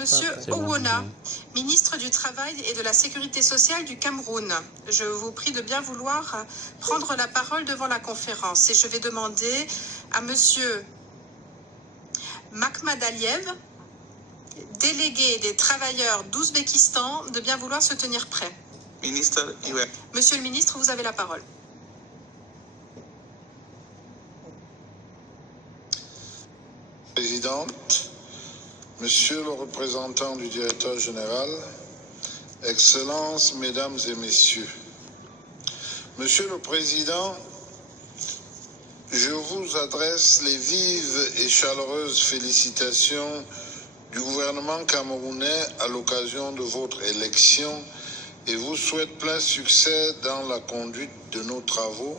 Monsieur Owona, ministre du Travail et de la Sécurité sociale du Cameroun, je vous prie de bien vouloir prendre la parole devant la conférence et je vais demander à Monsieur Makhmad Aliyev, délégué des travailleurs d'Ouzbékistan, de bien vouloir se tenir prêt. Monsieur le ministre, vous avez la parole. Présidente, Monsieur le représentant du directeur général, Excellences, Mesdames et Messieurs, Monsieur le Président, je vous adresse les vives et chaleureuses félicitations du gouvernement camerounais à l'occasion de votre élection et vous souhaite plein succès dans la conduite de nos travaux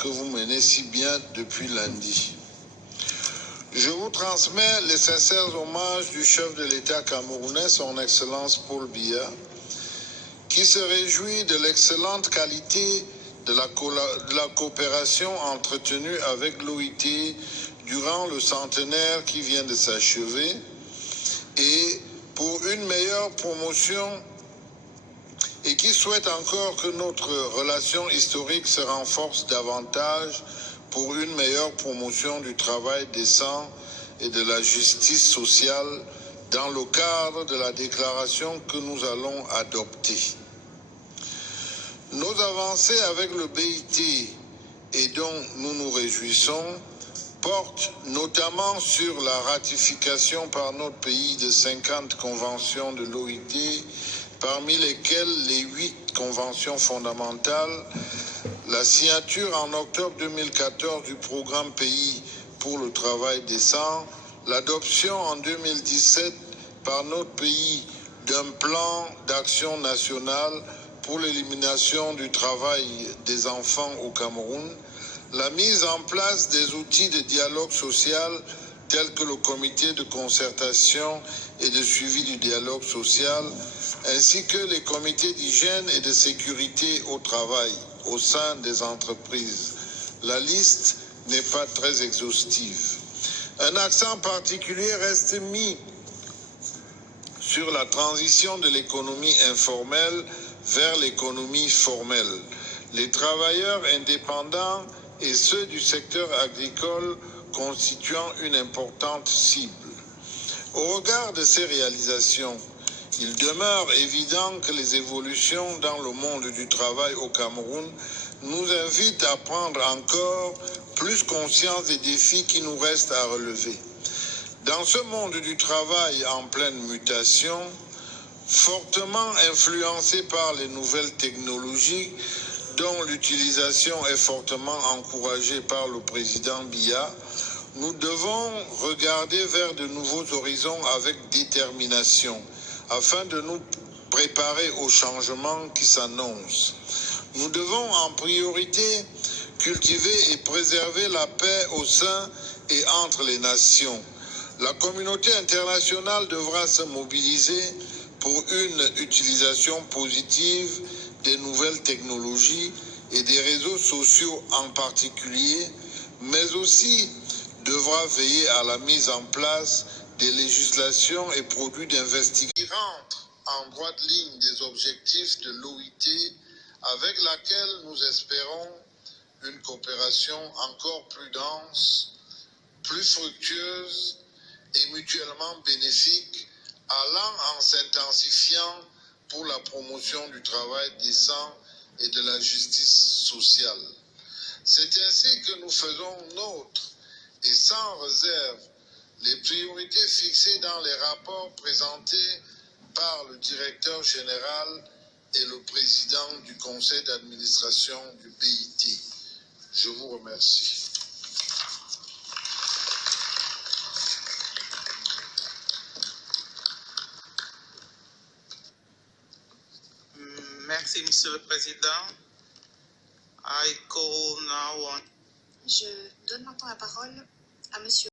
que vous menez si bien depuis lundi. Je vous transmets les sincères hommages du chef de l'État camerounais, son Excellence Paul Biya, qui se réjouit de l'excellente qualité de la coopération entretenue avec l'OIT durant le centenaire qui vient de s'achever et pour une meilleure promotion et qui souhaite encore que notre relation historique se renforce davantage pour une meilleure promotion du travail décent et de la justice sociale dans le cadre de la déclaration que nous allons adopter. Nos avancées avec le BIT et dont nous nous réjouissons portent notamment sur la ratification par notre pays de 50 conventions de l'OIT, parmi lesquelles les 8 conventions fondamentales, la signature en octobre 2014 du programme Pays pour le travail décent, l'adoption en 2017 par notre pays d'un plan d'action national pour l'élimination du travail des enfants au Cameroun, la mise en place des outils de dialogue social tels que le comité de concertation et de suivi du dialogue social, ainsi que les comités d'hygiène et de sécurité au travail au sein des entreprises. La liste n'est pas très exhaustive. Un accent particulier reste mis sur la transition de l'économie informelle vers l'économie formelle. Les travailleurs indépendants et ceux du secteur agricole constituant une importante cible. Au regard de ces réalisations, il demeure évident que les évolutions dans le monde du travail au Cameroun nous invitent à prendre encore plus conscience des défis qui nous restent à relever. Dans ce monde du travail en pleine mutation, fortement influencé par les nouvelles technologies dont l'utilisation est fortement encouragée par le président Biya, nous devons regarder vers de nouveaux horizons avec détermination afin de nous préparer aux changements qui s'annoncent. Nous devons en priorité cultiver et préserver la paix au sein et entre les nations. La communauté internationale devra se mobiliser pour une utilisation positive des nouvelles technologies et des réseaux sociaux en particulier, mais aussi devra veiller à la mise en place des législations et produits d'investigation qui rentrent en droite ligne des objectifs de l'OIT avec laquelle nous espérons une coopération encore plus dense, plus fructueuse et mutuellement bénéfique, allant en s'intensifiant pour la promotion du travail décent et de la justice sociale. C'est ainsi que nous faisons nôtre et sans réserve les priorités fixées dans les rapports présentés par le directeur général et le président du conseil d'administration du BIT. Je vous remercie. Merci, Monsieur le Président. I call now on... Je donne maintenant la parole à Monsieur